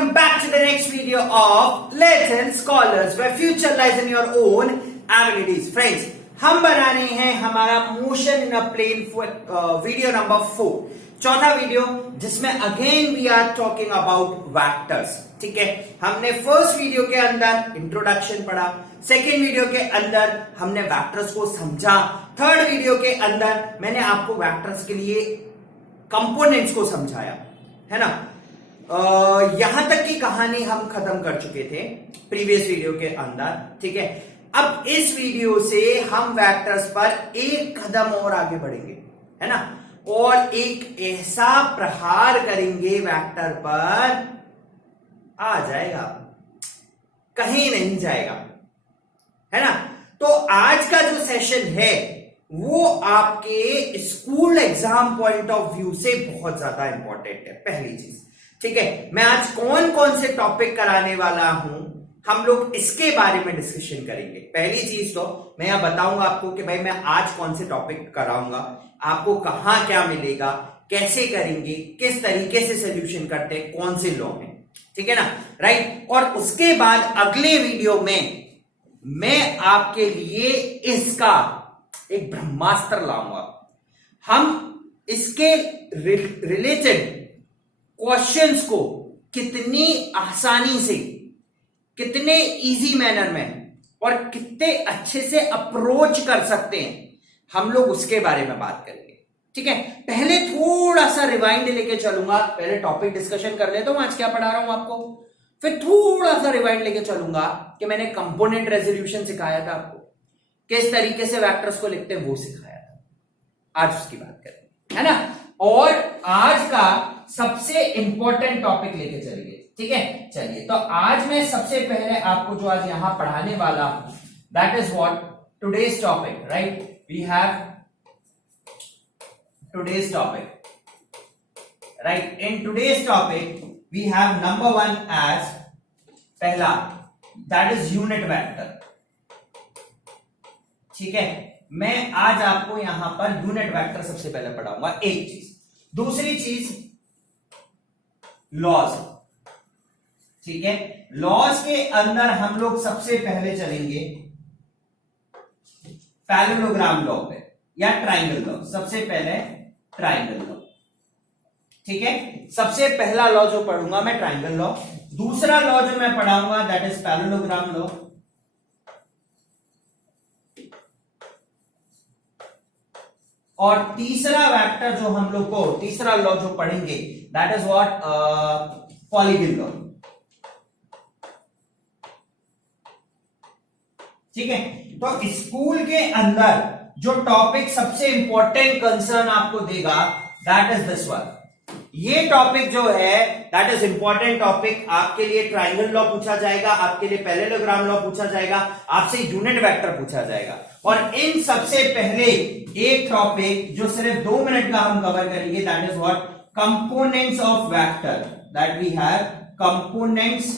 welcome back to the next video of Legend Scholars, where future lies in your own abilities. Friends, हम बना रहे हैं हमारा motion in a plane video number 4, चौथा video, जिसमें again we are talking about vectors. ठीक है, हमने फर्स्ट वीडियो के अंदर इंट्रोडक्शन पढ़ा, सेकेंड वीडियो के अंदर हमने वेक्टर्स को समझा, थर्ड वीडियो के अंदर मैंने आपको वेक्टर्स के लिए कंपोनेंट्स को समझाया, है ना. यहां तक की कहानी हम खत्म कर चुके थे प्रीवियस वीडियो के अंदर. ठीक है, अब इस वीडियो से हम वेक्टर्स पर एक कदम और आगे बढ़ेंगे, है ना, और एक ऐसा प्रहार करेंगे वेक्टर पर, आ जाएगा, कहीं नहीं जाएगा, है ना. तो आज का जो सेशन है वो आपके school exam point of view से बहुत ज्यादा इंपॉर्टेंट है. पहली चीज, ठीक है, मैं आज कौन कौन से टॉपिक कराने वाला हूं, हम लोग इसके बारे में डिस्कशन करेंगे. पहली चीज तो मैं यहां बताऊंगा आपको कि भाई मैं आज कौन से टॉपिक कराऊंगा, आपको कहां क्या मिलेगा, कैसे करेंगे, किस तरीके से सोल्यूशन करते हैं, कौन से लॉ में. ठीक है ना, राइट. और उसके बाद अगले वीडियो में मैं आपके लिए इसका एक ब्रह्मास्त्र लाऊंगा. हम इसके रिलेटेड क्वेश्चंस को कितनी आसानी से, कितने इजी मैनर में और कितने अच्छे से अप्रोच कर सकते हैं, हम लोग उसके बारे में बात करेंगे. ठीक है, पहले थोड़ा सा रिवाइंड लेके चलूंगा. पहले टॉपिक डिस्कशन कर लेता हूं, आज क्या पढ़ा रहा हूं आपको, फिर थोड़ा सा रिवाइंड लेके चलूंगा कि मैंने कंपोनेंट रेजोल्यूशन सिखाया था आपको, किस तरीके से वेक्टर्स को लिखते हैं वो सिखाया था. आज उसकी बात करेंगे, है ना. और आज का सबसे इंपॉर्टेंट टॉपिक लेके चलिए. ठीक है, चलिए. तो आज मैं सबसे पहले आपको जो आज यहां पढ़ाने वाला हूं, that is what today's topic, right. We have today's topic, right. In today's topic we have number 1 as पहला, दैट इज यूनिट वेक्टर. ठीक है, मैं आज आपको यहां पर यूनिट वेक्टर सबसे पहले पढ़ाऊंगा. एक चीज. दूसरी चीज लॉज. ठीक है, लॉज के अंदर हम लोग सबसे पहले चलेंगे पैरेललोग्राम लॉ पे या ट्राइंगल लॉ. सबसे पहले ट्राइंगल लॉ. ठीक है, सबसे पहला लॉ जो पढ़ूंगा मैं ट्राइंगल लॉ. दूसरा लॉ जो मैं पढ़ाऊंगा दैट इज पैरेललोग्राम लॉ. और तीसरा वेक्टर जो हम लोग को, तीसरा लॉ जो पढ़ेंगे that is what polygon law. ठीक है, तो स्कूल के अंदर जो टॉपिक सबसे इंपॉर्टेंट कंसर्न आपको देगा दैट इज दिस वन. ये टॉपिक जो है दैट इज इंपॉर्टेंट टॉपिक. आपके लिए ट्राइंगल लॉ पूछा जाएगा, आपके लिए पैरेललोग्राम लॉ पूछा जाएगा, आपसे यूनिट वेक्टर पूछा जाएगा. और इन सबसे पहले एक टॉपिक जो सिर्फ 2 मिनट का हम कवर करेंगे that is what components of vector. That we have components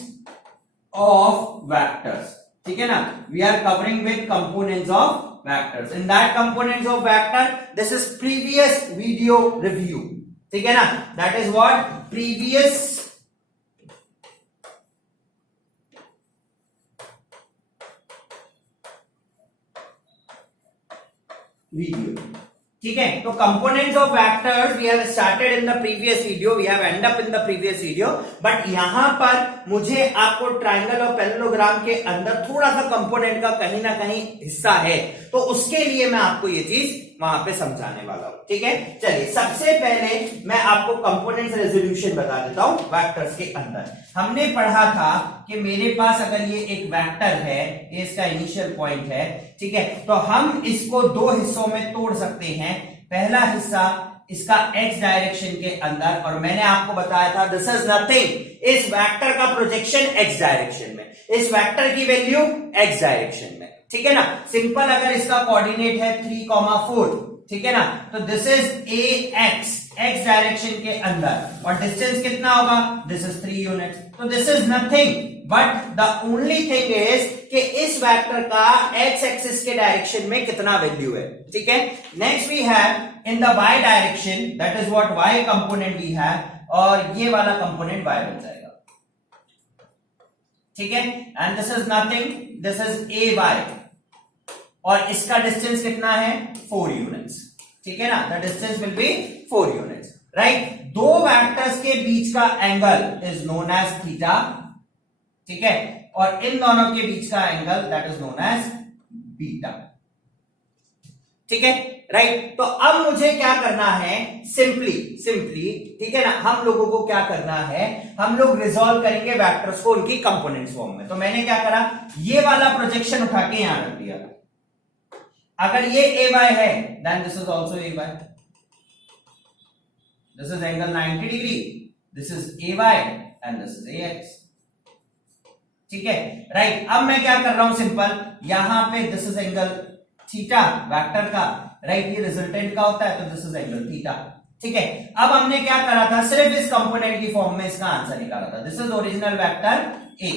of vectors. ठीक है ना, we are covering with components of vectors. In that components of vector this is previous video review. ठीक है ना, that is what previous video. ठीक है, तो components of vectors we have started in the previous video, we have end up in the previous video. But यहां पर मुझे आपको ट्राइंगल और पैरेललोग्राम के अंदर थोड़ा सा कंपोनेंट का कहीं ना कहीं हिस्सा है, तो उसके लिए मैं आपको ये चीज वहां पे समझाने वाला हूं. ठीक है, चलिए सबसे पहले मैं आपको कंपोनेंट्स रेजोल्यूशन बता देता हूं. वेक्टर्स के अंदर हमने पढ़ा था कि मेरे पास अगर ये एक वेक्टर है, ये इसका इनिशियल पॉइंट है. ठीक है, तो हम इसको 2 हिस्सों में तोड़ सकते हैं. पहला हिस्सा इसका x डायरेक्शन के अंदर, और मैंने आपको बताया था दिस इज नथिंग, इस वेक्टर का प्रोजेक्शन x डायरेक्शन में, इस वेक्टर की वैल्यू x डायरेक्शन में. ठीक है ना, सिंपल. अगर इसका कोऑर्डिनेट है 3,4, ठीक है ना, तो this is ax, x direction के अंदर, और डिस्टेंस कितना होगा, दिस इज 3 यूनिट्स. तो this is nothing but the only thing is कि इस वेक्टर का x एक्सिस के डायरेक्शन में कितना वैल्यू है. ठीक है, next we have in the y direction, that is what y component we have, और ये वाला कंपोनेंट y बन जाएगा. ठीक है, and this is nothing, this is a y, और इसका डिस्टेंस कितना है 4 यूनिट्स, ठीक है ना, the distance will be 4 units, right. दो वेक्टर्स के बीच का angle is known as theta, ठीक है, और इन दोनों के बीच का angle that is known as beta, ठीक है, राइट। तो अब मुझे क्या करना है, सिंपली, ठीक है ना, हम लोगों को क्या करना है, हम लोग रिजॉल्व करेंगे वेक्टर्स को उनकी कंपोनेंट्स फॉर्म में। तो मैंने क्या करा, ये वाला प्रोजेक्शन उठा के यहां रख दिया। अगर ये ए वाई है then this is also a y, this is angle 90 degree, this is a y and this is a x, ठीक है, राइट। अब मैं क्या कर रहा हूं, सिंपल, यहां पे this is angle theta vector का, राइट, ये रिजल्टेंट का होता है, तो दिस इज एंगल थीटा, ठीक है। अब हमने क्या करा था, सिर्फ इस कंपोनेंट की फॉर्म में इसका आंसर निकाला था, this is original vector A,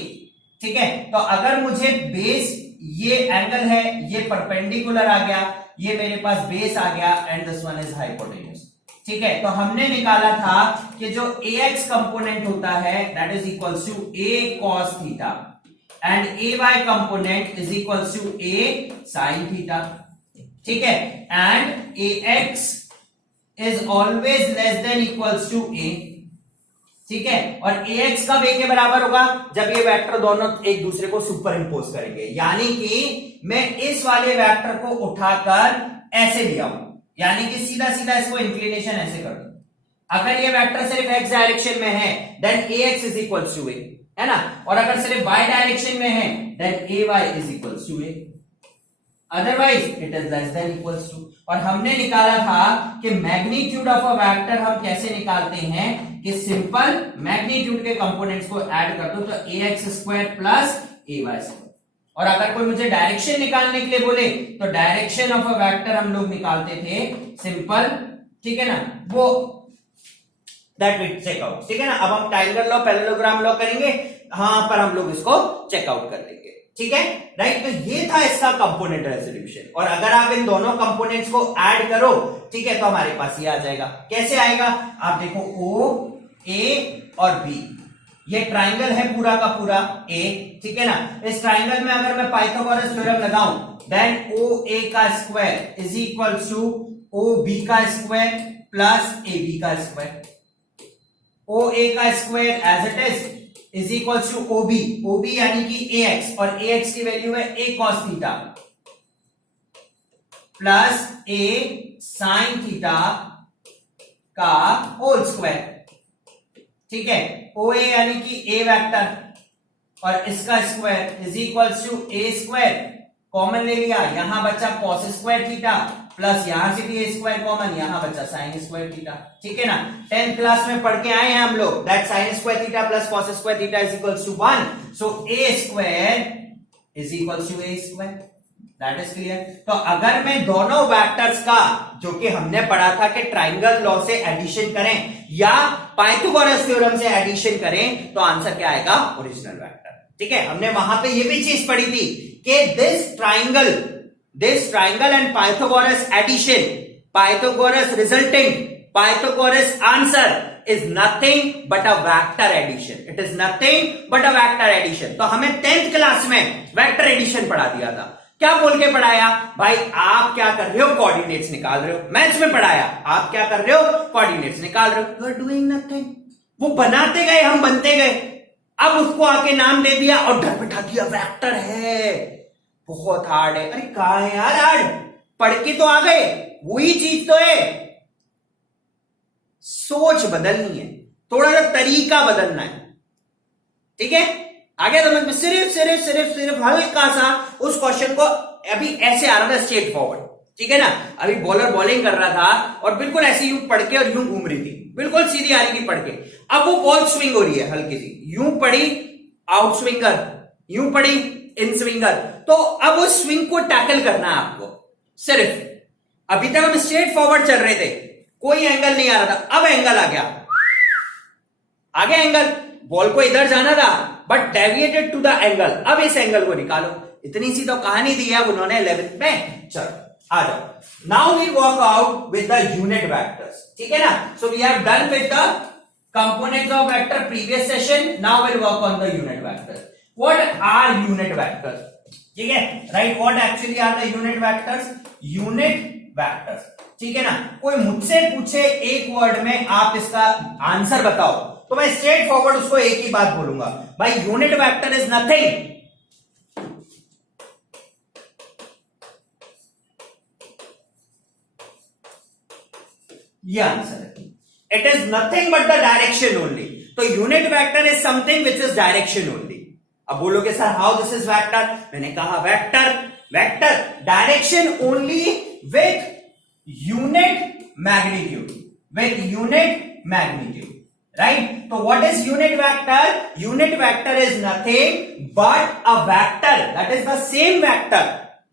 ठीक है। तो अगर मुझे बेस, ये एंगल है, ये परपेंडिकुलर आ गया, ये मेरे पास बेस आ गया, and this one is hypotenuse, ठीक है। तो हमने निकाला था कि जो ax कंपोनेंट होता है that is equals to a cos theta and ay component is equals to a sin theta, ठीक है, and ax is always less than equals to a, ठीक है, और ax कब a के बराबर होगा, जब ये वेक्टर दोनों एक दूसरे को सुपर इंपोज करेंगे, यानी कि मैं इस वाले वेक्टर को उठाकर ऐसे ले आऊं, यानी कि सीधा सीधा इसको इंक्लिनेशन ऐसे कर दो। अगर ये वेक्टर सिर्फ x डायरेक्शन में है then ax is equals to a, है ना, और अगर सिर्फ y डायरेक्शन में है then ay is equals to a, otherwise it is less than equals to. और हमने निकाला था कि मैग्नीट्यूड ऑफ अ वेक्टर हम कैसे निकालते हैं, कि सिंपल मैग्नीट्यूड के कंपोनेंट्स को ऐड कर दो, तो ax square plus ay square. और अगर कोई मुझे डायरेक्शन निकालने के लिए बोले तो डायरेक्शन ऑफ अ वेक्टर हम लोग निकालते थे सिंपल, ठीक है ना, वो दैट विल चेक आउट, ठीक है ना। अब हम ट्रायंगल लॉ, पैरेललोग्राम लॉ करेंगे, हाँ पर हम लोग इसको चेकआउट कर लेंगे, ठीक है, राइट। तो ये था इसका कंपोनेंट रेजोल्यूशन, और अगर आप इन दोनों कंपोनेंट्स को ऐड करो, ठीक है, तो हमारे पास ये आ जाएगा। कैसे आएगा, आप देखो ओ, ए और बी, ये ट्राइंगल है पूरा का पूरा ए, ठीक है ना। इस ट्राइंगल में अगर मैं पाइथागोरस थ्योरम लगाऊं देन ओ ए का square is equal to O B का स्क्वायर प्लस ए बी का स्क्वायर। ओ ए का square as it is equal to O B यानी कि ए एक्स, और ए एक्स की वैल्यू है ए कॉस थीटा प्लस ए साइन थीटा का होल स्क्वायर, ठीक है। ओ ए यानी कि ए वेक्टर और इसका square is equal to A square, common ले लिया, यहां बचा कॉस स्क्वायर थीटा प्लस यहां से भी ए स्क्वायर कॉमन, यहां बचा साइन स्क्वायर थीटा, ठीक है ना। 10th क्लास में पढ़ के आए हैं हम लोग that sine square theta plus cos square theta is equal to 1, so A square is equal to A square, that is clear. तो अगर मैं दोनों वेक्टर्स का, जो कि हमने पढ़ा था कि ट्राइंगल लॉ से एडिशन करें या पाइथागोरस थ्योरम से एडिशन करें, तो आंसर क्या आएगा, ओरिजिनल वेक्टर, ठीक है। हमने वहां पे ये भी चीज पढ़ी थी कि this triangle and Pythagoras addition, Pythagoras resulting, Pythagoras answer is nothing but a vector addition. It is nothing but a vector addition. तो हमें 10th क्लास में वेक्टर एडिशन पढ़ा दिया था। क्या बोल के पढ़ाया, भाई आप क्या कर रहे हो, कोऑर्डिनेट्स निकाल रहे हो। मैथ्स में पढ़ाया, आप क्या कर रहे हो, कोऑर्डिनेट्स निकाल रहे हो, यू आर डूइंग नथिंग। वो बनाते गए, हम बनते गए, अब उसको आके नाम दे दिया और डर बिठा दिया वेक्टर है, बहुत हार्ड है। अरे कहां है यार हार्ड, पढ़ के तो आ गए, वही चीज तो है, सोच बदलनी है, थोड़ा सा तरीका बदलना है, ठीक है। आगे समझ में, सिर्फ हल्का सा उस क्वेश्चन को, अभी ऐसे आ रहा था स्ट्रेट फॉरवर्ड, ठीक है ना, अभी बॉलर बॉलिंग कर रहा था और बिल्कुल ऐसे यूं पढ़ के और यूं घूम रही थी, बिल्कुल सीधी आ रही थी पढ़ के। अब वो बॉल स्विंग हो रही है हल्की सी, यूं पड़ी आउट स्विंगर, यूं पड़ी इन स्विंगर, तो अब उस स्विंग को टैकल करना है आपको। सिर्फ अभी तक हम स्ट्रेट फॉरवर्ड चल रहे थे, कोई एंगल नहीं आ रहा था, अब एंगल आ गया, आगे एंगल, बॉल को इधर जाना था but deviated to the angle, अब इस एंगल को निकालो। इतनी सी तो कहानी दी है उन्होंने 11th में। चलो आ जाओ, now we work out with the unit vectors, ठीक है ना। So we have done with the components of vector previous session, now will work on the unit vector. What are unit vectors, ठीक है, right, what actually are the unit vectors, unit vectors, ठीक है ना। कोई मुझसे पूछे एक word में आप इसका आंसर बताओ, तो मैं स्ट्रेट फॉरवर्ड उसको एक ही बात बोलूंगा, भाई यूनिट वेक्टर इज नथिंग, ये आंसर है, it is nothing but the direction only. तो unit vector is something which is direction only. अब बोलोगे sir how this is vector, मैंने कहा vector, vector direction only with unit magnitude, with unit magnitude, right. तो what is unit vector, unit vector is nothing but a vector that is the same vector,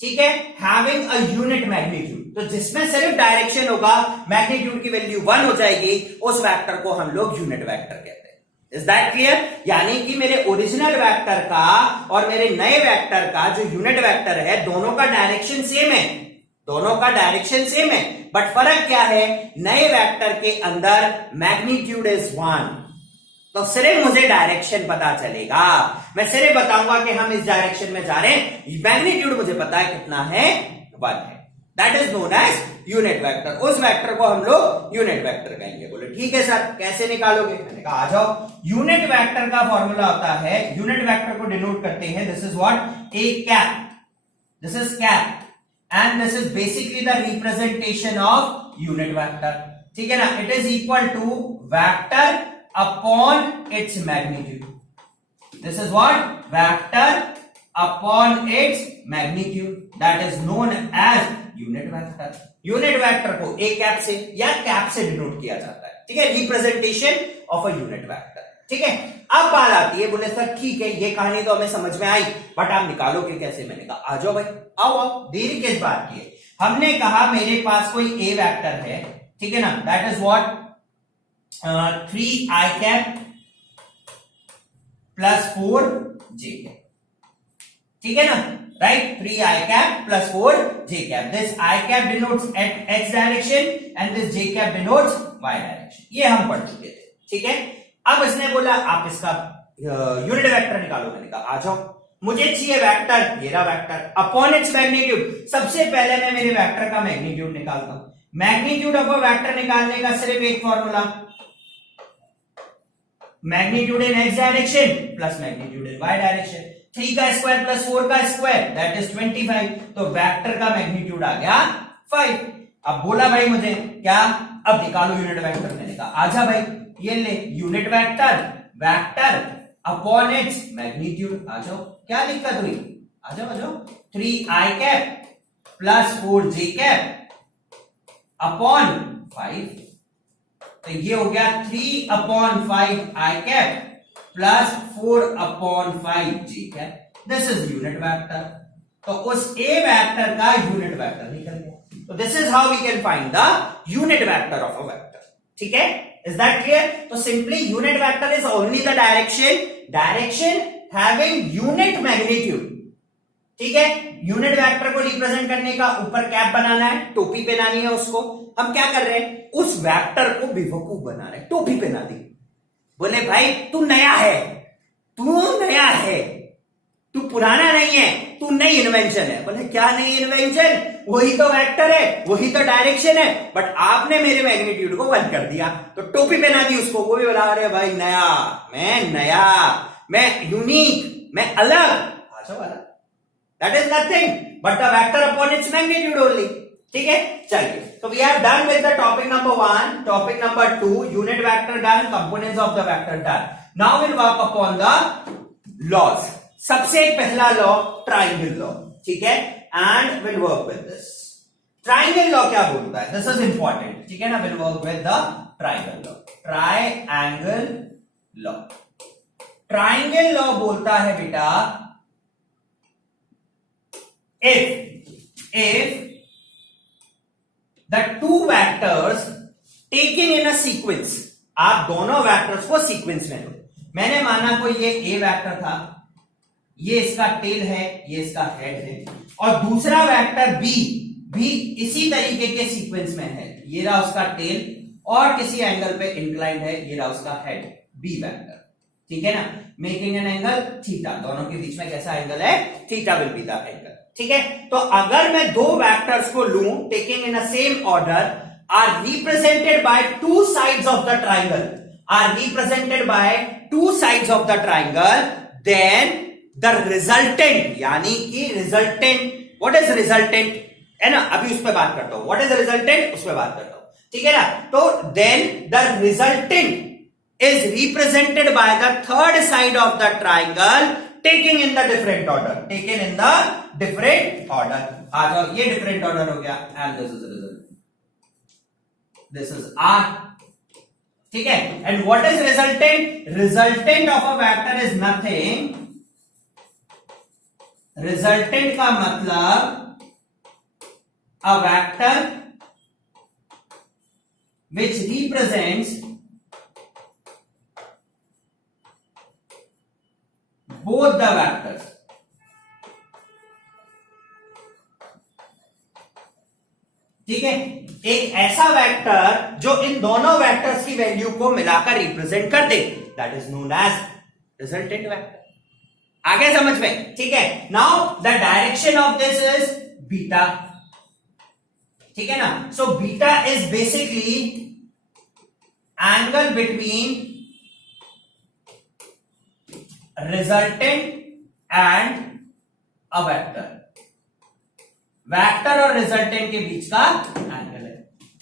ठीक है, having a unit magnitude. तो जिसमें सिर्फ direction होगा, magnitude की value 1 हो जाएगी, उस वेक्टर को हम लोग यूनिट वेक्टर कहते हैं। Is that clear? यानी कि मेरे ओरिजिनल वेक्टर का और मेरे नए वेक्टर का जो यूनिट वेक्टर है, दोनों का डायरेक्शन सेम है, दोनों का डायरेक्शन सेम है, बट फर्क क्या है, नए वेक्टर के अंदर मैग्नीट्यूड इज 1। तो सिर्फ मुझे डायरेक्शन पता चलेगा, मैं सिर्फ बताऊंगा कि हम इस डायरेक्शन में जा रहे हैं, मैग्नीट्यूड मुझे पता है कितना है, 1 है, that is known as unit vector. उस वेक्टर को हम लोग यूनिट वेक्टर कहेंगे। बोले ठीक है सर, कैसे निकालोगे, मैंने कहा आ जाओ। यूनिट वेक्टर का फॉर्मूला होता है, यूनिट वेक्टर को डिनोट करते हैं, this is what, a cap, this is cap and this is basically the representation of unit vector, ठीक है ना। It is equal to vector upon its magnitude. This is what, vector upon its magnitude, that is known as unit vector. Unit vector को A cap से या cap से denote किया जाता है, ठीक है, representation of a unit vector, ठीक है। अब बात आती है, बोले सर ठीक है ये कहानी तो हमें समझ में आई, बट आप निकालोगे कैसे, मैंने कहा आ जाओ भाई, आओ आओ, देरी किस बात की है। हमने कहा मेरे पास कोई ए वेक्टर है, ठीक है ना, that is what 3i cap plus 4j cap, ठीक है ना, right, 3i cap plus 4j cap, this i cap denotes x direction and this j cap denotes y direction, ये हम पढ़ चुके थे, ठीक है। अब इसने बोला आप इसका यूनिट वेक्टर निकालो, मैंने कहा आ जाओ, मुझे चाहिए वेक्टर, ये रहा वेक्टर अपॉन इट्स मैग्नीट्यूड। सबसे पहले मैं मेरे वेक्टर का मैग्नीट्यूड निकालता हूं, मैग्नीट्यूड ऑफ अ वेक्टर निकालने का सिर्फ एक फॉर्मूला, मैग्नीट्यूड इन x डायरेक्शन प्लस मैग्नीट्यूड इन y डायरेक्शन, 3 का स्क्वायर प्लस 4 का स्क्वायर दैट इज 25, तो वेक्टर का मैग्नीट्यूड आ गया 5। अब बोला भाई मुझे क्या, अब निकालो यूनिट वेक्टर, मैंने कहा आजा भाई, ये ले unit vector, vector upon its magnitude, आ जाओ, क्या दिक्कत हुई, आ जाओ आ जाओ, 3i cap plus 4j cap upon 5, तो ये हो गया 3/5i cap plus 4/5j cap, this is unit vector. तो उस ए वेक्टर का यूनिट वेक्टर निकल गया। तो this is how we can find the unit vector of a vector, ठीक है, इज दैट क्लियर। तो simply unit vector is only the direction, direction having unit magnitude, ठीक है। यूनिट वेक्टर को रिप्रेजेंट करने का ऊपर कैप बनाना है, टोपी पहनानी है उसको, हम क्या कर रहे हैं, उस वेक्टर को बेवकूफ बना रहे हैं, टोपी पहना दी। बोले भाई तू नया है, तू नया है, तू पुराना नहीं है, तू नई इन्वेंशन है। बोले क्या नई इन्वेंशन, वही तो वेक्टर है, वही तो डायरेक्शन है, बट आपने मेरे मैग्नीट्यूड को 1 कर दिया, तो टोपी पहना दी उसको। वो भी बोला अरे भाई नया, मैं यूनिक, मैं अलग, अच्छा वाला, that is nothing but the vector upon its magnitude only, ठीक है। चलिए, तो we have done with the topic number 1, topic number 2, unit vector done, components of the vector done. Now will work upon the laws. सबसे पहला law triangle law, ठीक है, and will work with this. Triangle law क्या बोलता है, this is important, ठीक है ना, will work with the triangle law, triangle law. Triangle law बोलता है बेटा, if the two vectors taken in a sequence, आप दोनों वेक्टर्स को सीक्वेंस में लो। मैंने माना कोई ये ए वेक्टर था, ये इसका टेल है, ये इसका हेड है, और दूसरा वेक्टर बी भी इसी तरीके के सीक्वेंस में है, ये रहा उसका टेल और किसी एंगल पे इंक्लाइंड है, ये रहा उसका हेड, बी वेक्टर, ठीक है ना। मेकिंग एन एंगल थीटा, दोनों के बीच में कैसा एंगल है, theta will be the angle. ठीक है, तो अगर मैं दो वेक्टर्स को लूं taking in a same order, are represented by two sides of the triangle, are represented by two sides of the triangle, then the resultant, यानी कि रिजल्टेंट, व्हाट इज रिजल्टेंट है ना, अभी उस पर बात करता हूं, व्हाट इज रिजल्टेंट उस पर बात करता हूं। ठीक है ना, तो then the resultant is represented by the third side of the triangle taken in the different order, taken in the different order। आ जाओ, ये different order हो गया, and this is the result, this is R। ठीक है, and what is resultant? Resultant of a vector is nothing, resultant का मतलब a vector which represents both the vectors। ठीक है, एक ऐसा वेक्टर जो इन दोनों वेक्टर्स की वैल्यू को मिलाकर रिप्रेजेंट कर दे, that is known as resultant vector. आगे समझ में? ठीक है, now the direction of this is beta. ठीक है ना, so beta is basically angle between resultant and a vector, vector और रिजल्टेंट के बीच का एंगल है।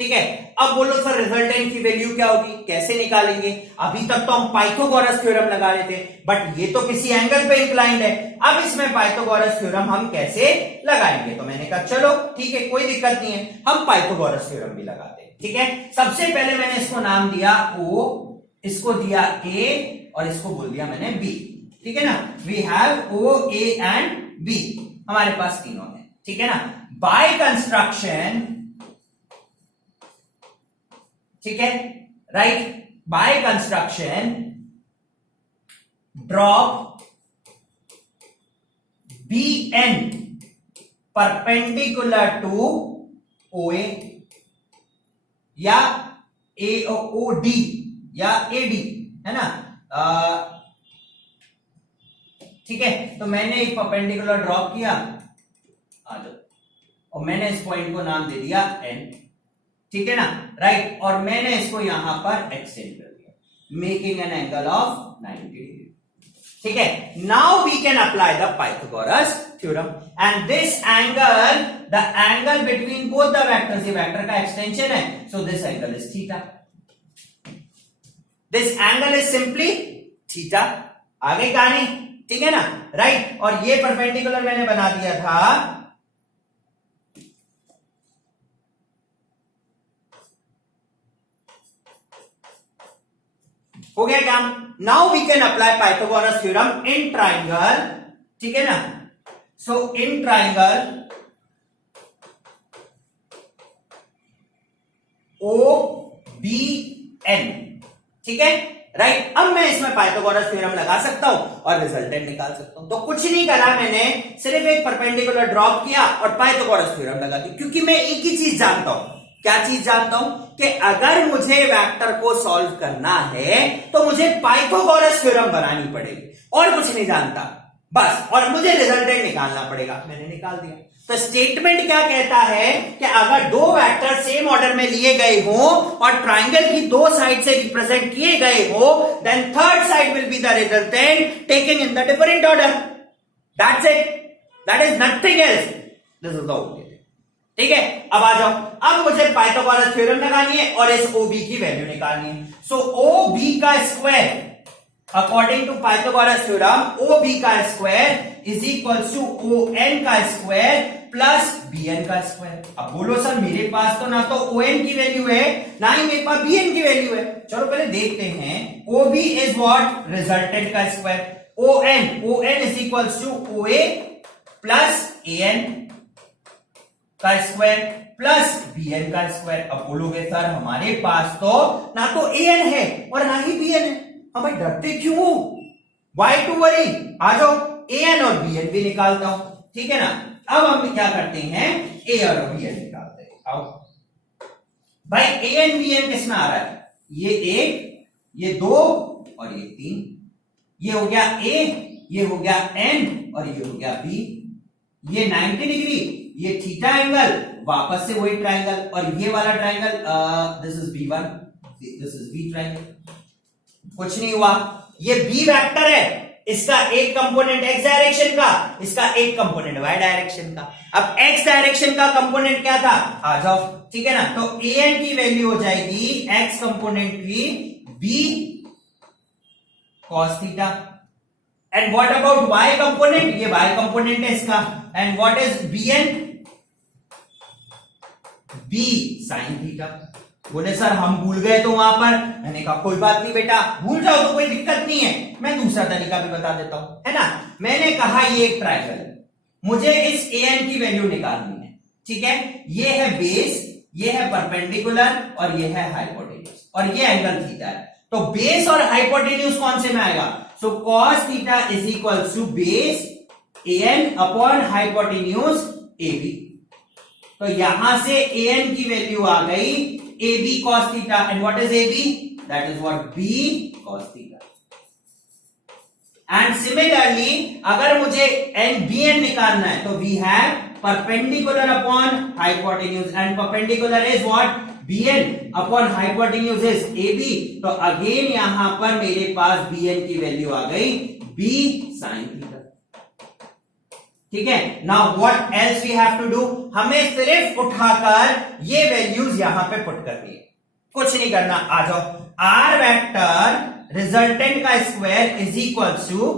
ठीक है, अब बोलो सर रिजल्टेंट की वैल्यू क्या होगी, कैसे निकालेंगे? अभी तक तो हम पाइथागोरस थ्योरम लगा रहे थे, बट ये तो किसी एंगल पे इंक्लाइंड है, अब इसमें पाइथागोरस थ्योरम हम कैसे लगाएंगे? तो मैंने कहा चलो ठीक है, कोई दिक्कत नहीं है, हम पाइथागोरस थ्योरम भी लगाते हैं। ठीक है, सबसे पहले मैंने इसको नाम दिया O, इसको दिया A और इसको बोल दिया मैंने B। ठीक है ना, we have O, A and B, हमारे पास तीनों है। ठीक है ना, बाय कंस्ट्रक्शन, ठीक है, right, by construction drop BN perpendicular to OA या OD या AD, है ना। ठीक है, तो मैंने एक परपेंडिकुलर ड्रॉप किया, और मैंने इस पॉइंट को नाम दे दिया N। ठीक है ना, राइट, और मैंने इसको यहां पर एक्सटेंड कर दिया, making an angle of 90 degree. ठीक है, now we can apply the Pythagoras theorem, and this angle, the angle between both the vectors, ये वेक्टर का एक्सटेंशन है, so this angle is theta, this angle is simply theta. आगे कहानी, ठीक है ना, राइट, और ये परपेंडिकुलर मैंने बना दिया था, हो गया काम। Now we can apply Pythagoras theorem in triangle. ठीक है ना, सो इन ट्राइंगल OBN। ठीक है, राइट, अब मैं इसमें पाइथागोरस थ्योरम लगा सकता हूं और रिजल्टेंट निकाल सकता हूं। तो कुछ नहीं करा मैंने, सिर्फ एक परपेंडिकुलर ड्रॉप किया और पाइथागोरस थ्योरम लगा दी, क्योंकि मैं एक ही चीज जानता हूं। क्या चीज जानता हूं? कि अगर मुझे वेक्टर को सॉल्व करना है तो मुझे पाइथागोरस थ्योरम बनानी पड़ेगी, और कुछ नहीं जानता बस, और मुझे रिजल्टेंट निकालना पड़ेगा। मैंने निकाल दिया। तो स्टेटमेंट क्या कहता है कि अगर दो वेक्टर सेम ऑर्डर में लिए गए हो और ट्राइंगल की दो साइड से रिप्रेजेंट किए गए हो, then third side will be the resultant taken in the different order. That's it, that is nothing else, this is the only. ठीक है, अब आ जाओ, अब मुझे पाइथागोरस थ्योरम लगानी है और इस OB की वैल्यू निकालनी है। सो OB का square, according to Pythagoras theorem, OB का square is equal to ON का स्क्वायर प्लस BN का स्क्वायर। अब बोलो सर मेरे पास तो ना तो ON की वैल्यू है ना ही मेरे पास BN की वैल्यू है। चलो पहले देखते हैं। OB is what? रिजल्टेंट का square. ON is equal to OA plus AN का स्क्वायर प्लस BN का स्क्वायर। अब बोलोगे सर हमारे पास तो ना तो AN है और ना ही BN है, हम भाई डरते क्यों? Why to worry? आ जाओ, AN और BN भी निकालता हूं। ठीक है ना, अब हम क्या करते हैं, A और BN निकालते हैं। आओ भाई, AN BN किसमें आ रहा है? ये 1, ये 2 और ये 3। ये हो गया A, ये हो गया N और ये हो गया B। ये 90 डिग्री, ये थीटा एंगल, वापस से वही ट्राइंगल, और ये वाला triangle this is B1, this is B triangle. कुछ नहीं हुआ, ये B वेक्टर है, इसका एक कंपोनेंट x डायरेक्शन का, इसका एक कंपोनेंट y डायरेक्शन का। अब x डायरेक्शन का कंपोनेंट क्या था, आ जाओ, ठीक है ना। तो an की वैल्यू हो जाएगी x कंपोनेंट की b cos theta, and what about y component, ये y कंपोनेंट है इसका, and what is bn, b sin theta. बोले सर हम भूल गए तो वहां पर, मैंने कहा कोई बात नहीं बेटा, भूल जाओ तो कोई दिक्कत नहीं है, मैं दूसरा तरीका भी बता देता हूं, है ना। मैंने कहा ये एक ट्रायंगल है, मुझे इस an की वैल्यू निकालनी है, ठीक है। ये है बेस, ये है परपेंडिकुलर और ये है हाइपोटेन्यूज, और ये एंगल थीटा है। तो बेस और हाइपोटेन्यूज कौन से में आएगा, so cos theta is equal to base an upon hypotenuse ab। तो यहां से an की वैल्यू आ गई ab cos theta, and what is ab, that is what b cos theta। and similarly अगर मुझे bn निकालना है तो we have perpendicular upon hypotenuse, and perpendicular is what, bn upon hypotenuse is ab। तो again यहां पर मेरे पास bn की वैल्यू आ गई b sin theta, ठीक है। Now what else we have to do, हमें सिर्फ उठाकर ये वैल्यूज यहां पे पुट करनी है, कुछ नहीं करना। आ जाओ, आर वेक्टर रिजल्टेंट का स्क्वायर इज इक्वल टू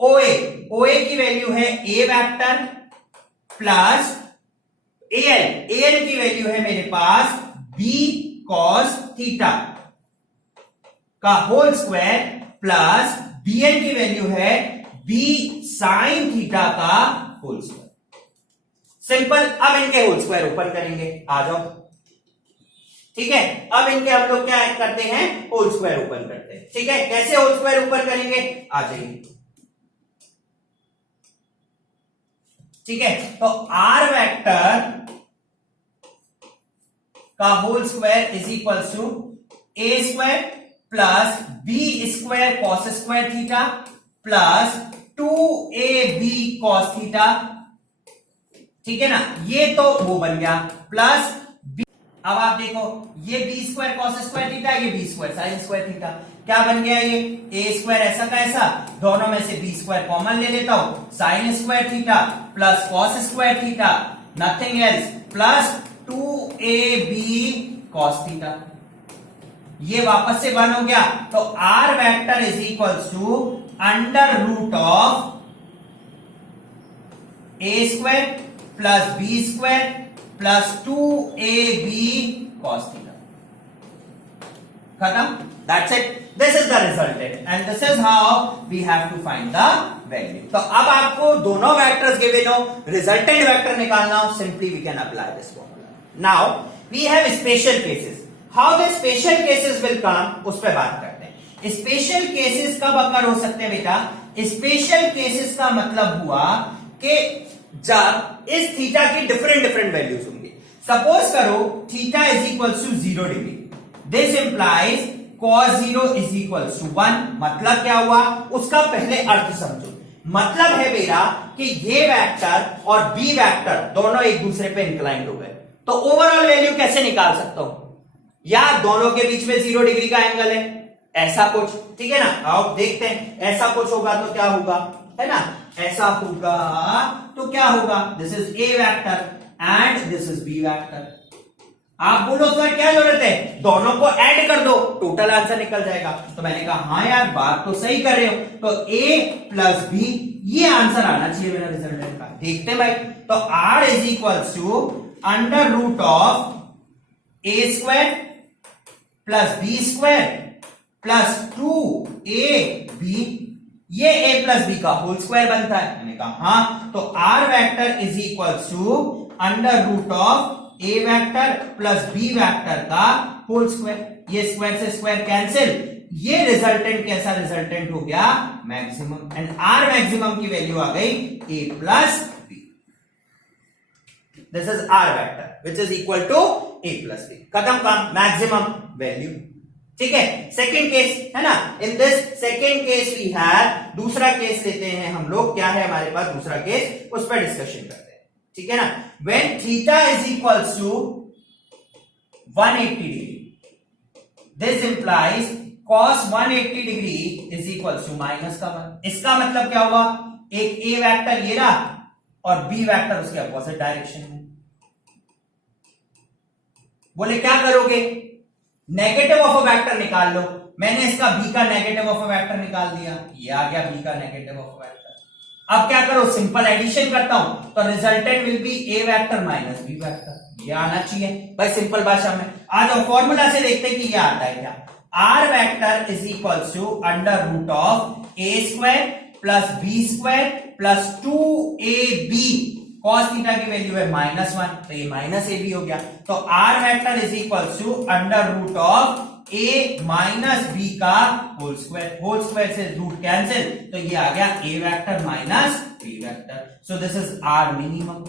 ओए, ओए की वैल्यू है ए वेक्टर प्लस एल की वैल्यू है मेरे पास बी कॉस थीटा का होल स्क्वायर प्लस bn की वैल्यू है b साइन थीटा का होल स्क्वायर। सिंपल, अब इनके होल स्क्वायर ओपन करेंगे, आ जाओ, ठीक है। अब इनके हम लोग क्या करते हैं, होल स्क्वायर ओपन करते हैं, ठीक है। कैसे होल स्क्वायर ओपन करेंगे, आ जाइए, ठीक है। तो आर वेक्टर का whole square is equal to A square plus B square cos square theta plus 2ab cos theta, ठीक है ना। ये तो वो बन गया प्लस b। अब आप देखो, ये b square cos square theta, ये b square sine square theta, क्या बन गया, ये a स्क्वायर ऐसा का ऐसा, दोनों में से b स्क्वायर कॉमन ले लेता हूं, sine square theta plus cos square theta, nothing else, plus 2ab cos theta. ये वापस से वन हो गया, तो R vector is equal to under root of A square plus B square plus 2ab cos theta. खत्म, that's it, this is the resultant and this is how we have to find the value. तो अब आपको दोनों vectors given हो, resultant vector निकालना हो, simply we can apply this formula. Now we have special cases, how the special cases will come, उस पर बात करते हैं। स्पेशल केसेस कब अकर हो सकते हैं बेटा, स्पेशल केसेस का मतलब हुआ कि जब इस थीटा की डिफरेंट डिफरेंट वैल्यूज होंगी। सपोज करो theta is equal to 0 degree, this implies cos 0 is equal to 1। मतलब क्या हुआ, उसका पहले अर्थ समझो। मतलब है मेरा कि ये वेक्टर और बी वेक्टर दोनों एक दूसरे पे इंक्लाइंड हो गए, तो ओवरऑल वैल्यू कैसे निकाल सकता हूं, या दोनों के बीच में 0 डिग्री का एंगल है, ऐसा कुछ, ठीक है ना। आओ देखते हैं, ऐसा कुछ होगा तो क्या होगा, है ना, ऐसा होगा तो क्या होगा, this is A vector and this is B vector. आप बोलो सर क्या जरूरत है, दोनों को ऐड कर दो, टोटल आंसर निकल जाएगा। तो मैंने कहा हाँ यार बात तो सही कर रहे हो, तो ए प्लस बी, ये आंसर आना चाहिए मेरा रिजल्टेंट का। देखते हैं भाई, तो R is equal to under root of A square plus B square plus 2ab, ये a प्लस बी का होल स्क्वायर बनता है। मैंने कहा हाँ, तो R vector is equal to under root of A vector plus B vector का whole square. ये स्क्वायर से स्क्वायर कैंसिल, ये रिजल्टेंट कैसा रिजल्टेंट हो गया, मैक्सिमम, एंड आर मैक्सिमम की वैल्यू आ गई a plus B. This is R vector which is equal to a plus B. खत्म काम, मैक्सिमम वैल्यू। ठीक है, सेकेंड केस है ना, in this second case we have, दूसरा केस लेते हैं हम लोग, क्या है हमारे पास दूसरा केस, उस पर डिस्कशन करते हैं, ठीक है ना। When theta is equals to 180 degree, this implies cos 180 degree is equals to -1। इसका मतलब क्या हुआ, एक ए वेक्टर ये रहा और बी वेक्टर उसके अपोजिट डायरेक्शन में। बोले क्या करोगे, नेगेटिव ऑफ अ वेक्टर निकाल लो। मैंने इसका बी का नेगेटिव ऑफ अ वेक्टर निकाल दिया, ये आ गया बी का नेगेटिव ऑफ अ वेक्टर। अब क्या करो, सिंपल एडिशन करता हूं, तो resultant will be A vector minus B vector, ये आना चाहिए भाई सिंपल भाषा में। आ जाओ फॉर्मूला से देखते हैं कि ये आता है क्या। R vector is equals to under root of A square plus B square plus 2ab। cos theta की वैल्यू है -1, तो ये माइनस ए बी हो गया। तो R vector is equals to under root of A minus B का whole square से root cancel, तो ये आ गया A vector minus B vector. So this is R minimum,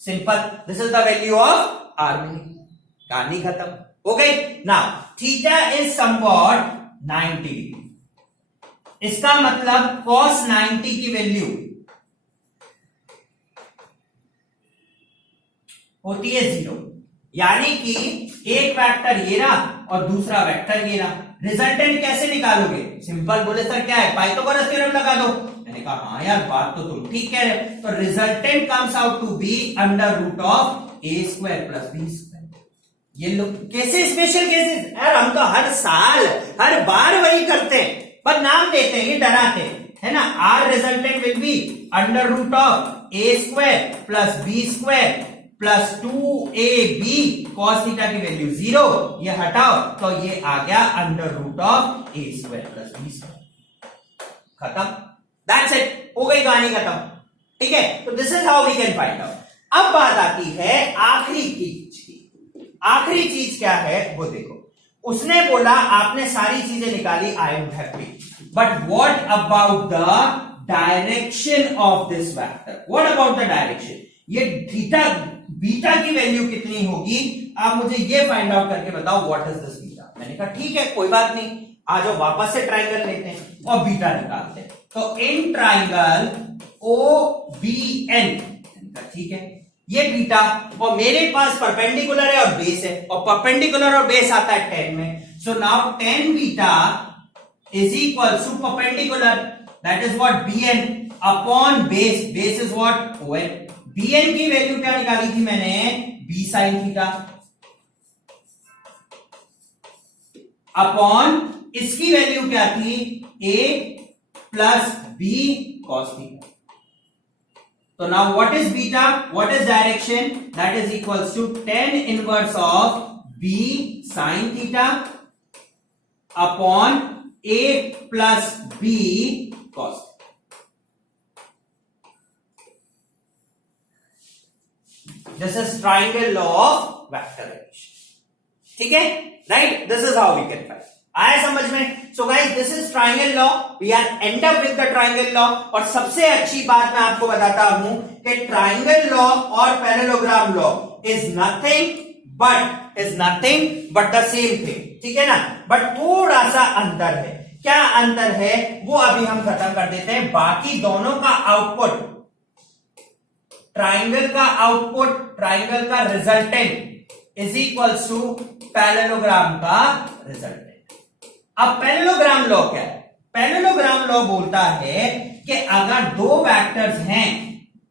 simple, this is the value of R minimum. कहानी खत्म हो गई। Now theta is somewhat 90 degree, इसका मतलब cos 90 की वैल्यू होती है 0, यानी कि एक वेक्टर ये रहा और दूसरा वेक्टर ये रहा। रिजल्टेंट कैसे निकालोगे, सिंपल, बोले सर क्या है, पाइथागोरस थ्योरम लगा दो। मैंने कहा हाँ यार बात तो तुम ठीक कह रहे हो। तो resultant comes out to be under root of A square plus B square. ये लोग कैसे स्पेशल केसेस, यार हम तो हर साल हर बार वही करते हैं, पर नाम देते हैं, ये डराते हैं, है ना। R resultant will be under root of A square plus B square plus 2ab, cos theta की वैल्यू 0, ये हटाओ तो ये आ गया under root of A square plus B square. खत्म, दैट्स इट, हो गई कहानी खत्म, ठीक है। तो this is how we can find out. अब बात आती है आखिरी चीज की। आखिरी चीज क्या है वो देखो, उसने बोला आपने सारी चीजें निकाली, I am happy, but what about the direction of this vector, what about the direction, ये थीटा बीटा की वैल्यू कितनी होगी, आप मुझे ये फाइंड आउट करके बताओ व्हाट इज दिस बीटा। मैंने कहा ठीक है कोई बात नहीं, आ जाओ वापस से ट्राइंगल लेते हैं और बीटा निकालते हैं। तो in triangle O B N, ठीक है, ये बीटा, और मेरे पास परपेंडिकुलर है और बेस है, और परपेंडिकुलर और बेस आता है 10 में। So now 10 beta is equal to perpendicular, that is what B N upon base, base is what O N. B N की वैल्यू क्या निकाली थी मैंने, बी साइन थीटा, अपॉन इसकी वैल्यू क्या थी, A plus B cos theta. तो now what is beta, what is direction, that is equals to 10 inverse of B sine theta upon A plus B cos. This is triangle law of vector addition, ठीक है, right, this is how we can find. आया समझ में। So guys this is triangle law, we are end up with the triangle law. और सबसे अच्छी बात मैं आपको बताता हूं कि ट्राइंगल लॉ और parallelogram law is nothing but the same thing, ठीक है ना, बट थोड़ा सा अंतर है। क्या अंतर है वो अभी हम खत्म कर देते हैं। बाकी दोनों का आउटपुट, ट्राइंगल का आउटपुट, ट्राइंगल का resultant is equals to parallelogram का रिजल्टेंट। अब पैरेललोग्राम लॉ क्या है, पैरेललोग्राम लॉ बोलता है कि अगर दो वेक्टर्स हैं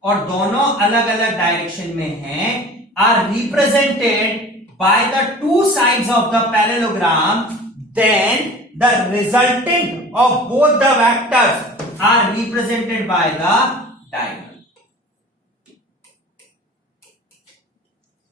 और दोनों अलग अलग डायरेक्शन में हैं, are represented by the two sides of the parallelogram, then the resultant of both the vectors are represented by the diagonal.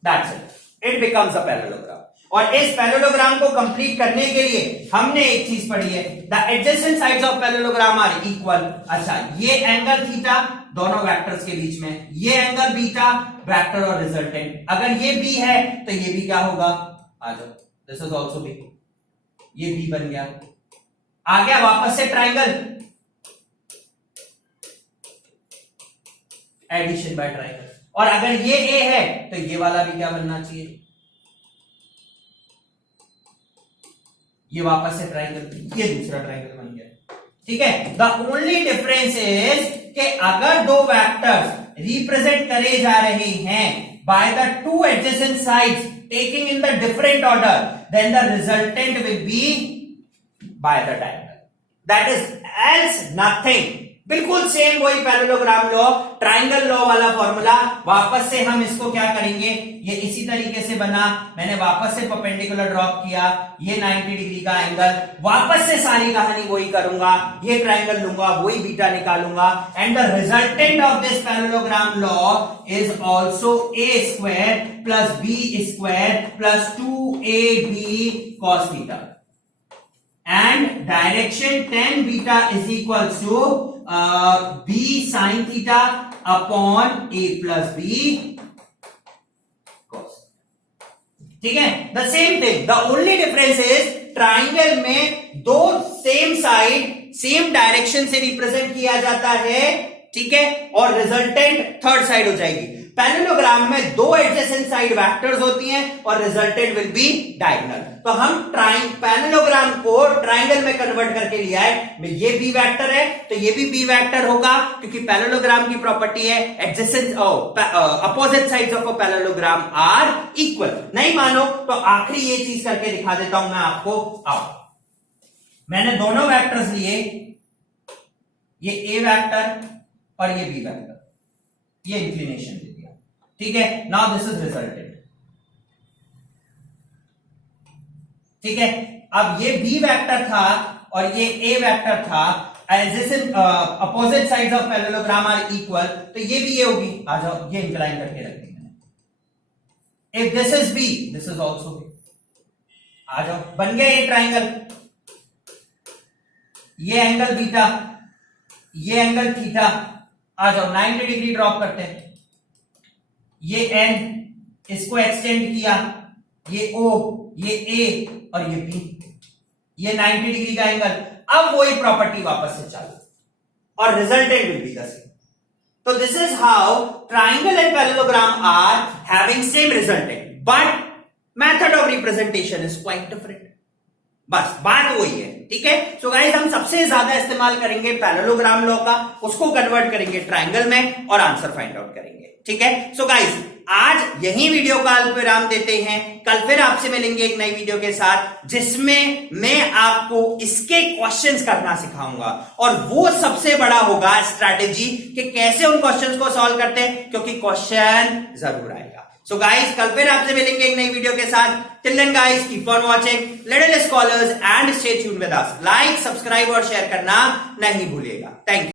That's it. It becomes a parallelogram. और इस पैरेललोग्राम को कंप्लीट करने के लिए हमने एक चीज पढ़ी है, the adjacent sides of parallelogram are equal. अच्छा, ये एंगल थीटा दोनों वेक्टर्स के बीच में, ये एंगल बीटा वेक्टर और रिजल्टेंट, अगर ये बी है तो ये भी क्या होगा, आ जाओ, दिस इज ऑल्सो बी, ये बी बन गया, आ गया वापस से ट्राइंगल, एडिशन बाय ट्राइंगल। और अगर ये ए है तो ये वाला भी क्या बनना चाहिए, ये वापस से ट्राइंगल, ये दूसरा ट्राइंगल बन गया। ठीक है, द ओनली डिफरेंस इज कि अगर दो वेक्टर्स रिप्रेजेंट करे जा रहे हैं by the two adjacent sides taking in the different order, then the resultant will be by the diagonal, that is else nothing. बिल्कुल सेम वही पैरेललोग्राम लॉ, ट्राइंगल लॉ वाला फॉर्मूला। वापस से हम इसको क्या करेंगे, ये इसी तरीके से बना, मैंने वापस से परपेंडिकुलर ड्रॉप किया, ये 90 डिग्री का एंगल, वापस से सारी कहानी वही करूंगा, ये ट्राइंगल लूंगा, वही बीटा निकालूंगा, and the resultant of this parallelogram law is also A square plus B square plus 2ab cos theta, and direction tan beta is equals to b sin theta upon a plus b cos। ठीक है, the same thing, the only difference is triangle में दो same side same direction से represent किया जाता है, ठीक है, और रिजल्टेंट थर्ड साइड हो जाएगी। पैरेललोग्राम में दो एडजेसेंट साइड वेक्टर्स होती हैं और रिजल्टेंट विल बी डायगोनल। तो हम पैरेललोग्राम को ट्राइंगल में कन्वर्ट करके लिया है, ये बी वेक्टर है तो ये भी बी वेक्टर होगा, क्योंकि पैरेललोग्राम की प्रॉपर्टी है adjacent opposite sides of a parallelogram are equal. नहीं मानो तो आखिरी ये चीज करके दिखा देता हूं मैं आपको। आओ, मैंने दोनों वेक्टर्स लिए, ये ए वेक्टर और ये बी वेक्टर, ये इंक्लिनेशन दे दिया, ठीक है। नाउ दिस इज रिजल्टेंट, ठीक है। अब ये बी वेक्टर था और ये ए वेक्टर था, adjacent opposite sides of parallelogram are equal, तो ये भी ये होगी। आ जाओ, ये इंक्लाइन करके रख दी मैंने। If this is B, this is also B. आ जाओ, बन गया ये ट्राइंगल। ये एंगल बीटा, ये एंगल थीटा। आ जाओ, 90 डिग्री ड्रॉप करते हैं। ये एन, इसको एक्सटेंड किया, ये ओ, ये ए और ये बी, ये 90 डिग्री का एंगल। अब वही प्रॉपर्टी वापस से चालू और resultant will be the same. तो this is how triangle and parallelogram are having same resultant, but method of representation is quite different. बस बात वही है, ठीक है। सो गाइस, हम सबसे ज्यादा इस्तेमाल करेंगे पैरेललोग्राम लॉ का, उसको कन्वर्ट करेंगे ट्राइंगल में और आंसर फाइंड आउट करेंगे, ठीक है। सो गाइस, आज यही वीडियो का विराम देते हैं। कल फिर आपसे मिलेंगे एक नई वीडियो के साथ, जिसमें मैं आपको इसके क्वेश्चंस करना सिखाऊंगा, और वो सबसे बड़ा होगा स्ट्रैटेजी कि कैसे उन क्वेश्चंस को सॉल्व करते हैं, क्योंकि क्वेश्चन जरूर आएगा। सो गाइस, कल फिर आपसे मिलेंगे एक नई वीडियो के साथ। Till then guys, keep on watching Little Scholars and stay tuned with us. Like, subscribe और शेयर करना नहीं भूलिएगा। Thank you.